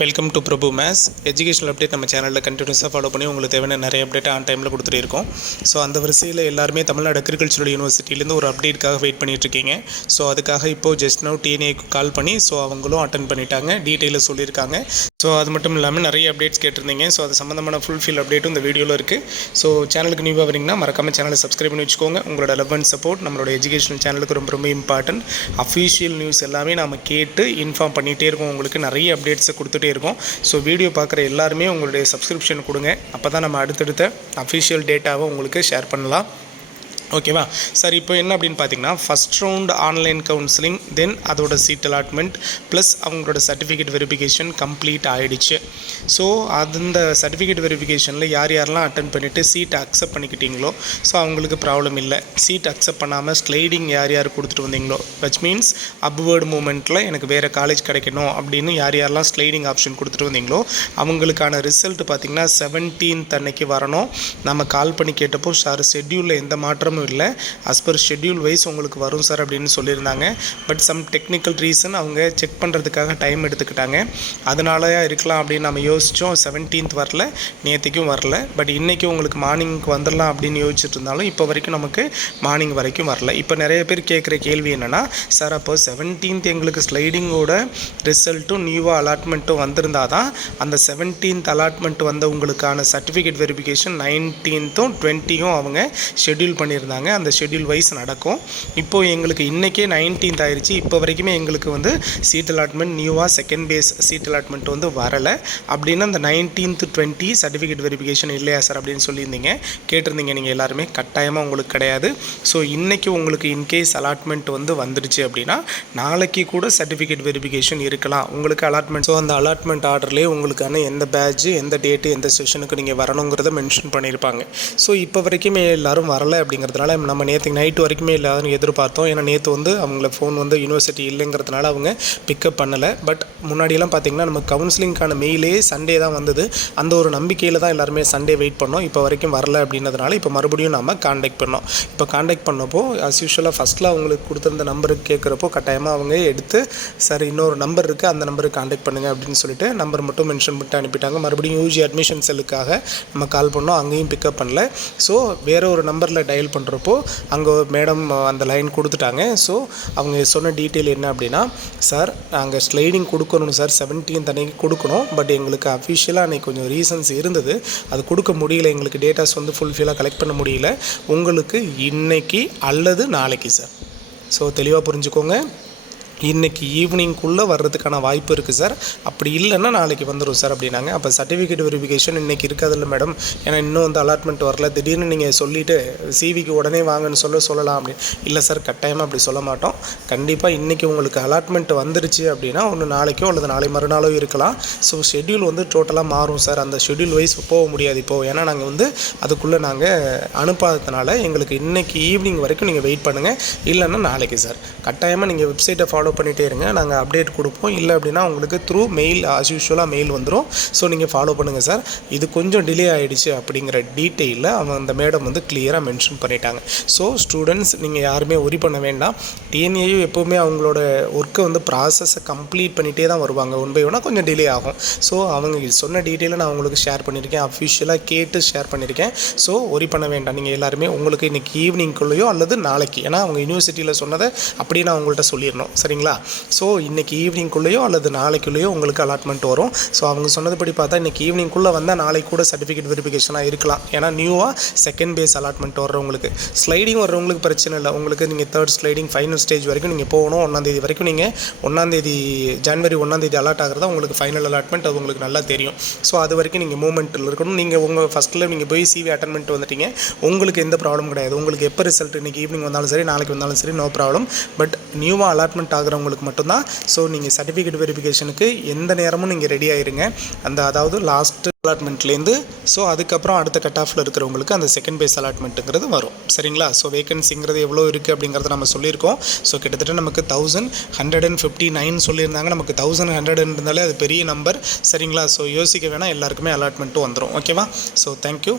Welcome to Prabhu maths educational update நம்ம சேனலில் கண்டினியூஸாக ஃபாலோ பண்ணி உங்களுக்கு தேவையான நிறைய அப்டேட் ஆன் டைமில் கொடுத்துட்டு இருக்கோம். ஸோ அந்த வரிசையில் எல்லாருமே தமிழ்நாடு அக்ரிகல்ச்சரல் யூனிவர்சிட்டியிலேருந்து ஒரு அப்டேட்காக வெயிட் பண்ணிட்டுருக்கீங்க. ஸோ அதுக்காக இப்போது ஜஸ்ட் நவ் TNAUக்கு கால் பண்ணி ஸோ அவங்களும் அட்டன் பண்ணிட்டாங்க, டீட்டெயிலில் சொல்லியிருக்காங்க. ஸோ அது மட்டும் இல்லாமல் நிறைய அப்டேட்ஸ் கேட்டிருந்தீங்க. ஸோ அது சம்மந்தமான ஃபுல் அப்டேட்டும் இந்த வீடியோவில் இருக்குது. ஸோ சேனலுக்கு நியூவாக வரீங்கன்னா மறக்காமல் சேனலை சப்ஸ்கிரைப் பண்ணி வச்சுக்கோங்க. உங்களோட லவ் அண்ட் சப்போர்ட் நம்மளோட எஜுகேஷனல் சேனலுக்கு ரொம்ப ரொம்ப இம்பார்ட்டன்ட். அஃபீஷியல் நியூஸ் எல்லாமே நம்ம கேட்டு இன்ஃபார்ம் பண்ணிகிட்டே இருக்கோம், உங்களுக்கு நிறைய அப்டேட்ஸை கொடுத்துட்டே இருக்கோம். ஸோ வீடியோ பார்க்குற எல்லாருமே உங்களுடைய சப்ஸ்கிரிப்ஷன் கொடுங்க, அப்போ தான் நம்ம அடுத்தடுத்த அஃபிஷியல் டேட்டாவை உங்களுக்கு ஷேர் பண்ணலாம். ஓகேவா சார்? இப்போ என்ன அப்படின்னு பார்த்தீங்கன்னா, ஃபஸ்ட் ரவுண்ட் ஆன்லைன் கவுன்சிலிங், தென் அதோட சீட் அலாட்மெண்ட் ப்ளஸ் அவங்களோட சர்டிஃபிகேட் வெரிஃபிகேஷன் கம்ப்ளீட் ஆகிடுச்சு. ஸோ அந்த சர்டிஃபிகேட் வெரிஃபிகேஷனில் யாரெல்லாம் அட்டன் பண்ணிவிட்டு சீட் அக்செப்ட் பண்ணிக்கிட்டீங்களோ ஸோ அவங்களுக்கு ப்ராப்ளம் இல்லை. சீட் அக்செப்ட் பண்ணாமல் ஸ்லைடிங் யார் கொடுத்துட்டு வந்தீங்களோ, விச் மீன்ஸ் அப்வேர்டு மூமெண்ட்டில் எனக்கு வேறு காலேஜ் கிடைக்கணும் அப்படின்னு யாரெல்லாம் ஸ்லைடிங் ஆப்ஷன் கொடுத்துட்டு வந்தீங்களோ அவங்களுக்கான ரிசல்ட் பார்த்திங்கன்னா 17th அன்னைக்கு வரணும். நம்ம கால் பண்ணி கேட்டப்போ சார் ஷெட்யூலில் எந்த மாற்றமும் இல்லை, அஸ் பர் ஷெட்யூல் வைஸ் உங்களுக்கு வரும் சார் அப்படின்னு சொல்லியிருந்தாங்க. பட் சம் டெக்னிக்கல் ரீசன் அவங்க செக் பண்ணுறதுக்காக டைம் எடுத்துக்கிட்டாங்க, அதனாலயா இருக்கலாம் அப்படின்னு நம்ம யோசித்தோம். 17th வரல, நேற்றுக்கும் வரல, பட் இன்றைக்கி உங்களுக்கு மார்னிங்க்கு வந்துடலாம் அப்படின்னு யோசிச்சுட்டு இருந்தாலும் இப்போ வரைக்கும் நமக்கு மார்னிங் வரைக்கும் வரல. இப்போ நிறைய பேர் கேட்குற கேள்வி என்னென்னா, சார் அப்போ 17th எங்களுக்கு ஸ்லைடிங்கோட ரிசல்ட்டும் நியூவாக அலாட்மெண்ட்டும் வந்திருந்தால் தான் அந்த 17th அலாட்மெண்ட் வந்த உங்களுக்கான சர்டிஃபிகேட் வெரிஃபிகேஷன் 19th 20th அவங்க ஷெட்யூல் பண்ணியிருந்தாங்க. அந்த ஷெட்யூல் வைஸ் நடக்கும். இப்போது எங்களுக்கு இன்றைக்கே 19th ஆயிடுச்சு, இப்போ வரைக்குமே எங்களுக்கு வந்து சீட் அலாட்மெண்ட் நியூவாக செகண்ட் பேஸ் சீட் அலாட்மெண்ட் வந்து வரலை அப்படின்னா அந்த 19th 20 சர்டிஃபிகேட் வெரிஃபிகேஷன் இல்லையா சார் அப்படின்னு சொல்லியிருந்தீங்க, கேட்டிருந்தீங்க நீங்கள் எல்லாருமே. கட்டாயமாக உங்களுக்கு கிடையாது. ஸோ இன்றைக்கி உங்களுக்கு இன்கேஸ் அலாட்மெண்ட் வந்து வந்துடுச்சு அப்படின்னா நாளைக்கு கூட சர்டிஃபிகேட் வெரிஃபிகேஷன் இருக்கலாம் உங்களுக்கு அலாட்மெண்ட். ஸோ அந்த அலாட்மெண்ட் ஆர்டர்லேயே உங்களுக்கான எந்த பேட்ச், எந்த டேட்டு, எந்த செஷனுக்கு நீங்கள் வரணுங்கிறத மென்ஷன் பண்ணியிருப்பாங்க. ஸோ இப்போ வரைக்குமே எல்லோரும் வரலை அப்படிங்கிறதுனால நம்ம நேற்று நைட்டு வரைக்குமே எல்லாரும் எதிர்பார்த்தோம். ஏன்னா நேற்று வந்து அவங்கள ஃபோன் வந்து யூனிவர்சிட்டி இல்லைங்கிறதுனால அவங்க பிக்கப் பண்ணலை. பட் முன்னாடியெல்லாம் பார்த்திங்கன்னா நம்ம கவுன்சிலிங்கான மெயிலே சண்டே தான் வந்தது. அந்த ஒரு நம்பிக்கையில் தான் எல்லாருமே சண்டே வெயிட் பண்ணோம். இப்போ வரைக்கும் வரல அப்படின்றதுனால இப்போ மறுபடியும் நம்ம காண்டாக்ட் பண்ணோம். இப்போ காண்டாக்ட் பண்ணப்போ அஸ் யூஷுவலாக ஃபஸ்ட்டில் அவங்களுக்கு கொடுத்துருந்த நம்பருக்கு கேட்குறப்போ கட்டாயமாக அவங்க எடுத்து சார் இன்னொரு நம்பர் இருக்குது அந்த நம்பருக்கு காண்டாக்ட் பண்ணுங்கள் அப்படின்னு சொல்லிட்டு நம்பர் மட்டும் மென்ஷன் பண்ணிட்டு அனுப்பிட்டாங்க. மறுபடியும் யூஜி அட்மிஷன் செல்லுக்காக நம்ம கால் பண்ணோம், அங்கேயும் பிக்கப் பண்ணல. ஸோ வேறு ஒரு நம்பரில் டயல் பண்ணுறப்போ அங்கே மேடம் அந்த லைன் கொடுத்துட்டாங்க. ஸோ அவங்க சொன்ன டீட்டெயில் என்ன அப்படின்னா, சார் நாங்கள் ஸ்லைடிங் கொடுக்கணும் சார், 17th அன்னைக்கு கொடுக்கணும், பட் எங்களுக்கு அஃபிஷியலாக அன்றைக்கி கொஞ்சம் ரீசன்ஸ் இருந்தது, அது கொடுக்க முடியல, எங்களுக்கு டேட்டாஸ் வந்து ஃபுல்ஃபில்லாக கலெக்ட் பண்ண முடியல, உங்களுக்கு இன்னைக்கு அல்லது நாளைக்கு சார். ஸோ தெளிவாக புரிஞ்சுக்கோங்க, இன்றைக்கி ஈவினிங்குள்ளே வர்றதுக்கான வாய்ப்பு இருக்குது சார், அப்படி இல்லைன்னா நாளைக்கு வந்துடும் சார் அப்படின்னாங்க. அப்போ சர்டிஃபிகேட் வெரிஃபிகேஷன் இன்றைக்கி இருக்காதில்ல மேடம், ஏன்னா இன்னும் வந்து அலாட்மெண்ட் வரல, திடீர்னு நீங்கள் சொல்லிவிட்டு சிவிக்கு உடனே வாங்கன்னு சொல்லலாம் அப்படின்னு. இல்லை சார், கட்டாயமாக அப்படி சொல்ல மாட்டோம். கண்டிப்பாக இன்றைக்கி உங்களுக்கு அலாட்மெண்ட் வந்துருச்சு அப்படின்னா ஒன்று நாளைக்கோ அல்லது நாளை மறுநாளோ இருக்கலாம். ஸோ ஷெட்யூல் வந்து டோட்டலாக மாறும் சார், அந்த ஷெட்யூல் வைஸ் போக முடியாது இப்போது, ஏன்னா நாங்கள் வந்து அதுக்குள்ளே நாங்கள் அனுப்பாததுனால எங்களுக்கு இன்றைக்கி ஈவினிங் வரைக்கும் நீங்கள் வெயிட் பண்ணுங்கள், இல்லைன்னா நாளைக்கு சார். கட்டாயமாக நீங்கள் வெப்சைட்டை ஃபாலோ பண்ணிகிட்டே இருங்க, நாங்கள் அப்டேட் கொடுப்போம். இல்லை அப்படின்னா உங்களுக்கு த்ரூ மெயில் ஆஸ் யூஷுவலாக மெயில் வந்துடும். ஸோ நீங்கள் ஃபாலோ பண்ணுங்கள் சார். இது கொஞ்சம் டிலே ஆகிடுச்சு அப்படிங்கிற டீட்டெயிலில் அவங்க அந்த மேடம் வந்து கிளியராக மென்ஷன் பண்ணிட்டாங்க. ஸோ ஸ்டூடெண்ட்ஸ் நீங்கள் யாருமே ஒரி பண்ண வேண்டாம். TNAU எப்போவுமே அவங்களோட ஒர்க்கை வந்து ப்ராசஸை கம்ப்ளீட் பண்ணிகிட்டே தான் வருவாங்க, ஒன் பை ஒன்னாக கொஞ்சம் டிலே ஆகும். ஸோ அவங்க சொன்ன டீட்டெயிலை நான் உங்களுக்கு ஷேர் பண்ணியிருக்கேன், அஃபிஷியலாக கேட்டு ஷேர் பண்ணியிருக்கேன். ஸோ ஒரி பண்ண வேண்டாம் நீங்கள் எல்லாருமே. உங்களுக்கு இன்றைக்கி ஈவினிங்குள்ளேயோ அல்லது நாளைக்கு, ஏன்னா அவங்க யூனிவர்சிட்டியில் சொன்னதை அப்படியே நான் உங்கள்கிட்ட சொல்லிடணும், சரிங்களா? ஸோ இன்றைக்கி ஈவினிங்குள்ளேயோ அல்லது நாளைக்குள்ளேயோ உங்களுக்கு அலாட்மெண்ட் வரும். ஸோ அவங்க சொன்னதுபடி பார்த்தா இன்றைக்கி ஈவினிங்குள்ளே வந்தால் நாளைக்கு கூட சர்டிஃபிகேட் வெரிஃபிகேஷனாக இருக்கலாம், ஏன்னா நியூவாக செகண்ட் பேஸ் அலாட்மெண்ட் வர்றவங்களுக்கு. ஸ்லைடிங் வர்றவங்களுக்கு பிரச்சனை இல்லை, உங்களுக்கு நீங்கள் தேர்ட் ஸ்லைடிங் ஃபைனல் ஸ்டேஜ் வரைக்கும் நீங்கள் போகணும். 1 வரைக்கும் நீங்கள் ஜனவரி 1 அலாட் ஆகிறதா உங்களுக்கு ஃபைனல் அலாட்மெண்ட், அது உங்களுக்கு நல்லா தெரியும். ஸோ அது வரைக்கும் நீங்கள் மூமெண்ட்டில் இருக்கணும். நீங்கள் உங்கள் ஃபஸ்ட்டில் நீங்கள் போய் சிவி அட்டன் பண்ணிட்டு வந்துட்டீங்க, உங்களுக்கு எந்த ப்ராப்ளம் கிடையாது. உங்களுக்கு எப்போ ரிசல்ட் இன்றைக்கி ஈவினிங் வந்தாலும் சரி, நாளைக்கு வந்தாலும் சரி, நோ ப்ராப்ளம். பட் நியூவாக அலாட்மெண்ட் ஆகிறவங்களுக்கு மட்டும்தான். ஸோ நீங்கள் சர்டிஃபிகேட் வெரிஃபிகேஷனுக்கு எந்த நேரமும் நீங்கள் ரெடி ஆகிருங்க, அதாவது லாஸ்ட்டு அலாட்மெண்ட்லேருந்து. ஸோ அதுக்கப்புறம் அடுத்த கட் ஆஃபில் இருக்கிறவங்களுக்கு அந்த செகண்ட் பேஸ் அலாட்மெண்ட்டுங்கிறது வரும், சரிங்களா? ஸோ வேகன்சிங்கிறது எவ்வளோ இருக்குது அப்படிங்கிறத நம்ம சொல்லியிருக்கோம். ஸோ கிட்டத்தட்ட நமக்கு 1159 சொல்லியிருந்தாங்க, நமக்கு 1100 இருந்தாலே அது பெரிய நம்பர், சரிங்களா? ஸோ யோசிக்க வேணால் எல்லாருக்குமே அலாட்மெண்ட்டும் வந்துடும், ஓகேவா? So thank you.